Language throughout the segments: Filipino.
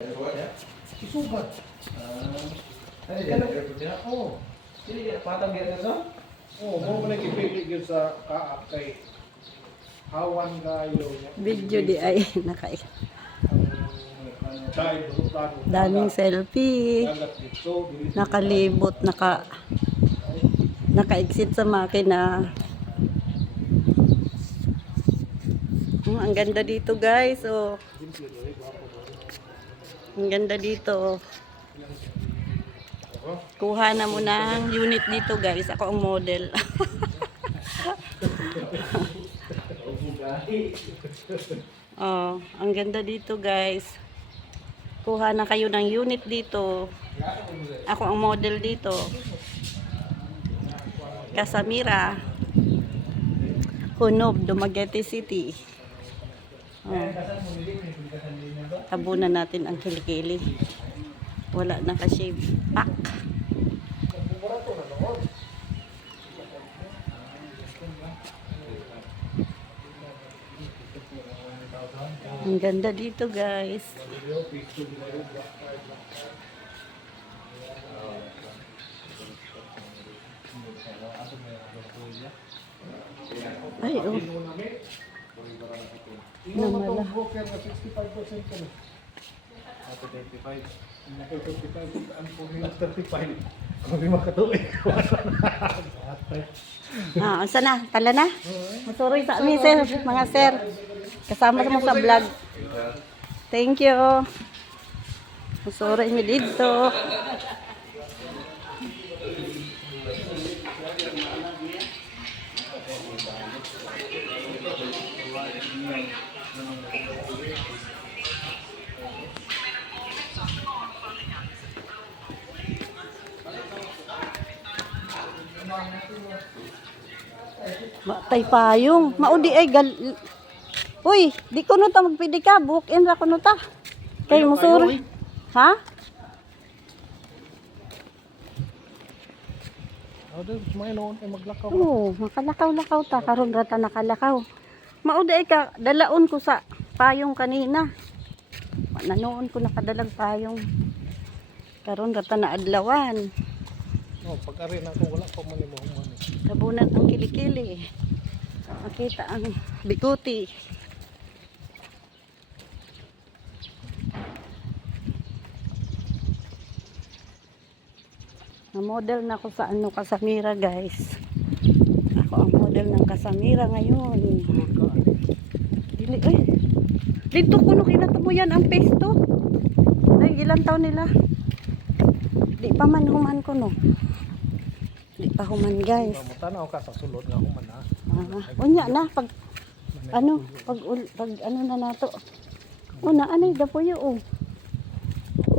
Isugat. Ano din? Oo. Sili patang gyud sa? Oo, mo man gipili gyud sa kaak kay hawan kayo. Video di ay Dahil burutan. daming selfie. Nakalibot, naka-exit sa makina. Ang ganda dito, guys. Oh. Ang ganda dito. Kuha na mo ng unit dito, guys. Ako ang model. Oh, ang ganda dito, guys. Kuha na kayo ng unit dito. Ako ang model dito. Casamira. Hunob, Dumaguete City. Oh. Tabunan natin ang kilikili. Wala na ka-shave. Pak. Ang ganda dito, guys. Ay, oh. Namala. Broker na 65% ka na. 25. 55 ang pumila 35. Kung di makatuloy. Asa na? Tala na? Masuroy sa amin, sir. Mga sir. Kasama mo sa vlog. Thank you. Masuroy mi dito. Matay payong. Maudi ay Uy, di ko nuta magpidi ka. Book-in ra ko nuta. Kay musuri. Ha? Odo, mga noon ay maglakaw. Oo, makalakaw-lakaw ta. Karon ra ta nakalakaw. Maudi ay ka dalaon ko sa payong kanina. Nanoon ko nakadalag payong. Karon ra ta na adlawan. No, pag-ari na ko wala pa man mo man. Tabunan ang kilikili. Makita ang bikuti. Na model na ako sa Casamira, guys. Ako ang model ng Casamira ngayon. Dili dito ko no kinatamo yan ang pesto. Ay, ilang taon nila? Di pa man human ko no. Di pa human, guys. Tanaw ka sa sulod nga human ha. Unya na pag ano na nato. Una anay dapoyo oh.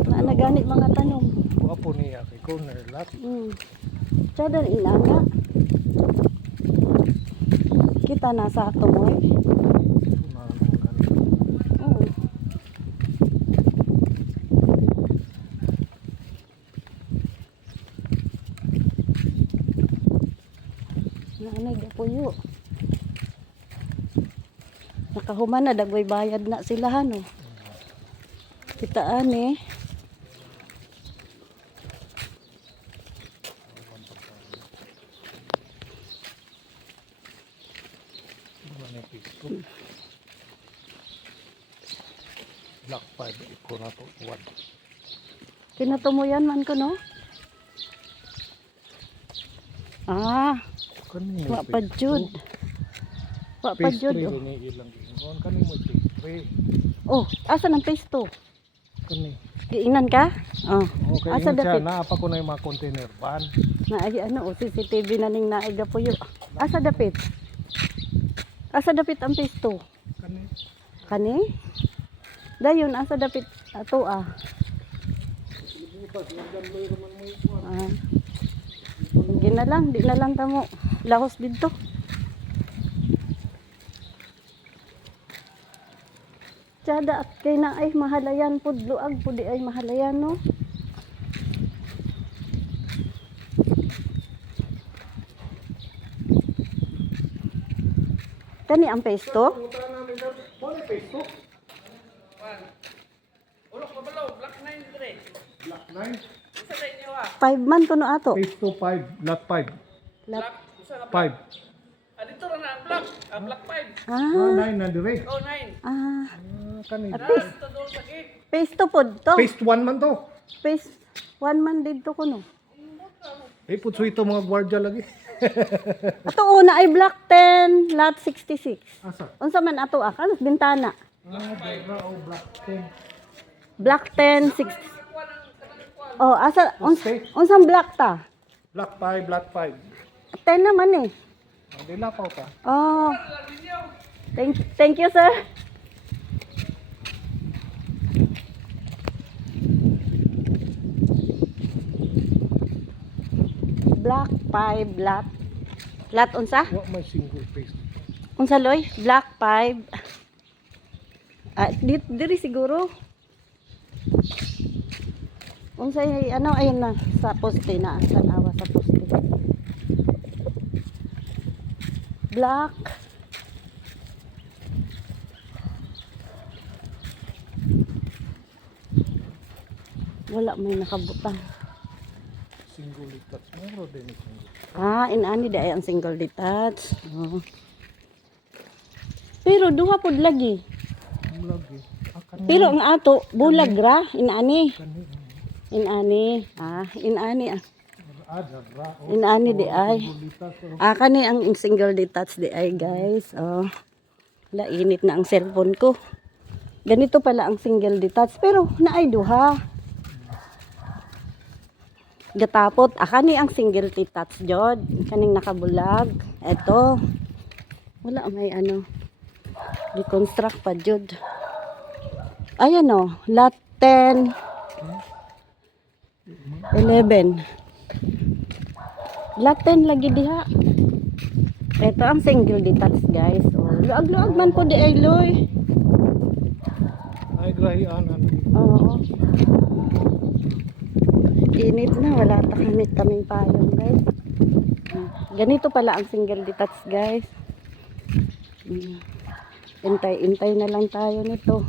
Na nagani mga tanom. Wapo niya kay corner lot. Sada inana. Kita na sa ato mo eh. Oh. Na anay dapoyo. Nakahuman na dagway bayad na sila no. Kitaan eh. Black 5 ko na to 1. Kinatumo yan man ko no. Kani Wa pa jud. Wa pa jud. Ni ilang gingon kani mo 3. Oh, asa nang pesto? Kani. Giingnan ka? Oh. Okay, Asa ingon siya dapit? na pa ko na yung mga container van. Naay ano, CCTV na ning naiga puyo. Asa dapit? Asa dapit ang pesto? Kani. Kani? Dayon asa dapit ato ah. Hindi na lang, di na lang tamo. Lahos dito. Tsada at kay na ay mahalayan pud luag pud di ay mahalayan no. Kani ang pesto? Pumunta namin sa pesto. Ulok pa balaw. 9. 5 man kuno ato. Phase 2, 5. Lot 5. Lat. 5. Dito ra na ang black. Ang black 5. Ah, 9 na dire. Oh, 9. ah. Kanina. Dito doon sa gate. Phase 2 pod to. Phase 1 man to. Phase 1 man dito kuno. Putso ito mga gwardiya lagi. Ato una ay block 10, lot 66. Asa? Unsa man ato kanos bintana. Dara o black 10. Block 10, 6. Oh, asa Okay. unsang block ta? Black 5, lot 5. 10 naman eh. Hindi lapaw ka. Oh. Thank you, sir. Block 5, lot. Lot unsa? Wa may single phase. Unsa loy? Block 5. Ah, diri siguro. Unsa ano ayun na sa poste na tanawa sa poste. Block. Wala may nakabutang. Single detached. Moro din yung single. Ah, inani di ay ang single detached. Oh. Pero duha pod lagi. Ang lagi. Akan Pero ang ato bulag ra inani. kani. Inani. Ah, inani ah. Dara o. Inani di ay. Single detached. Ah, kani ang single detached di ay guys. Oh. Wala init na ang cellphone ko. Ganito pala ang single detached pero naay duha. Gatapot, kani ang single detached jod. Kaning nakabulag. Eto. Wala may ano. Deconstruct pa jod. Ayan o, lot 10. 11. Lot 10 lagi diha. Ito ang single detached guys. Oh, luag-luag man po di ay loy. Ay grahianan. Oo. Init na, wala ta kaming payong guys. Ganito pala ang single detached guys. Intay na lang tayo nito.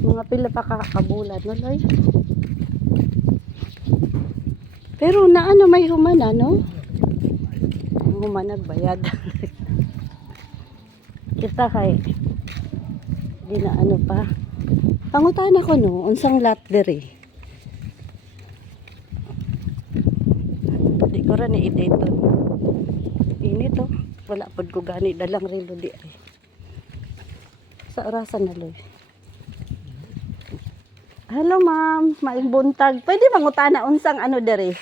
Mga pila pa kakabulad no loy. Pero na ano may humana no? Humanag bayad. Kita kay di na ano pa. Pangutan ako no, unsang lot diri. Di ko ra ni i-date. Init oh. Wala pod ko gani dalang relo di ay. Sa orasan na loy. Hello ma'am, maayong buntag. Pwede mangutana unsang ano diri?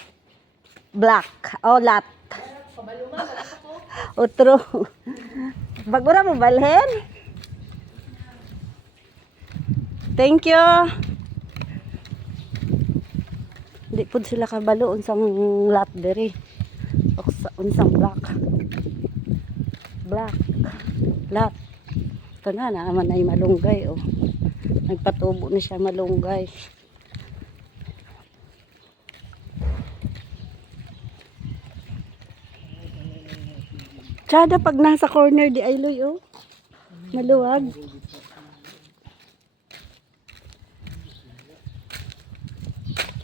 Black o lot. Otro. Bagura mo balhen? Thank you. Di pud sila kabalo unsang lot diri. O unsang black. Black. Lot. Ito na naman ay malunggay oh. Nagpatubo na siya malunggay. Tsada pag nasa corner di ay loy oh. Maluwag.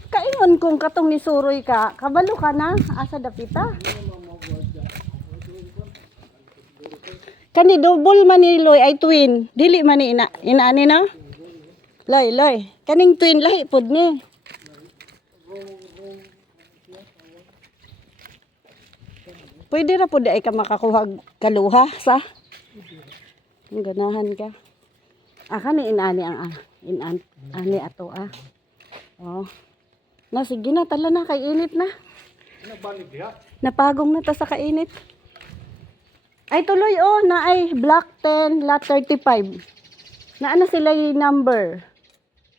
Kaingon kung katong ni suroy ka, kabalo ka na asa dapita. Kani double man ni Loy ay twin. Dili man ni inaani no? Loy. Kaning twin lahi pud ni. Pwede ra pud ay ka makakuha kaluha sa. Ang ganahan ka. Kani inaani ang ani ato ah. Oh. Na sige na tala na kay init na. Nabalig diha. Napagong na ta sa kainit. Ay tuloy oh, na ay block 10, lot 35. Na ano sila yung number?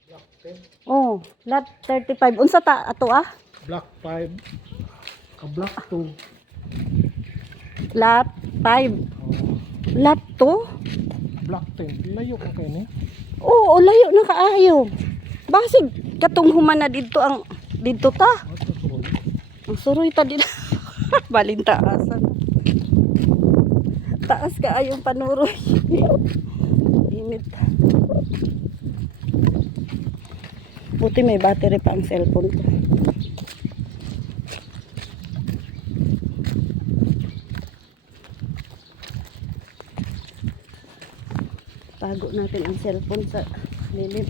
Black 10. Oh, lot 35. Unsa ta ato ah? Black 5. Ka black 2. Lot 5. Lot 2? Black 10. Layo ka kay ni. Oo, layo na kaayo. Basig katong humana dito ang dito ta. Ang suroy ta dito. Balintaasan. Taas ka ayong panuroy. Init. Buti may battery pa ang cellphone ko. Tago natin ang cellphone sa lilim.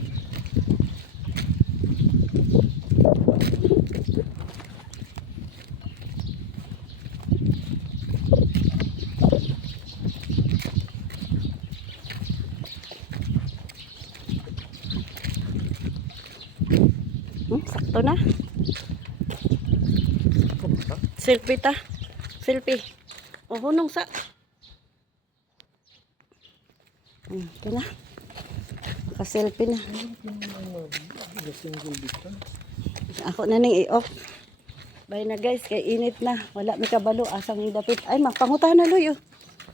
Sakto na. Selfie ta. Selfie. O, hunong sa. Ito na. Naka-selfie na. Ako na ning i-off. Bye na guys, kay init na. Wala may kabalo. Asang idapit. Ay, magpanguta na loy. Oh.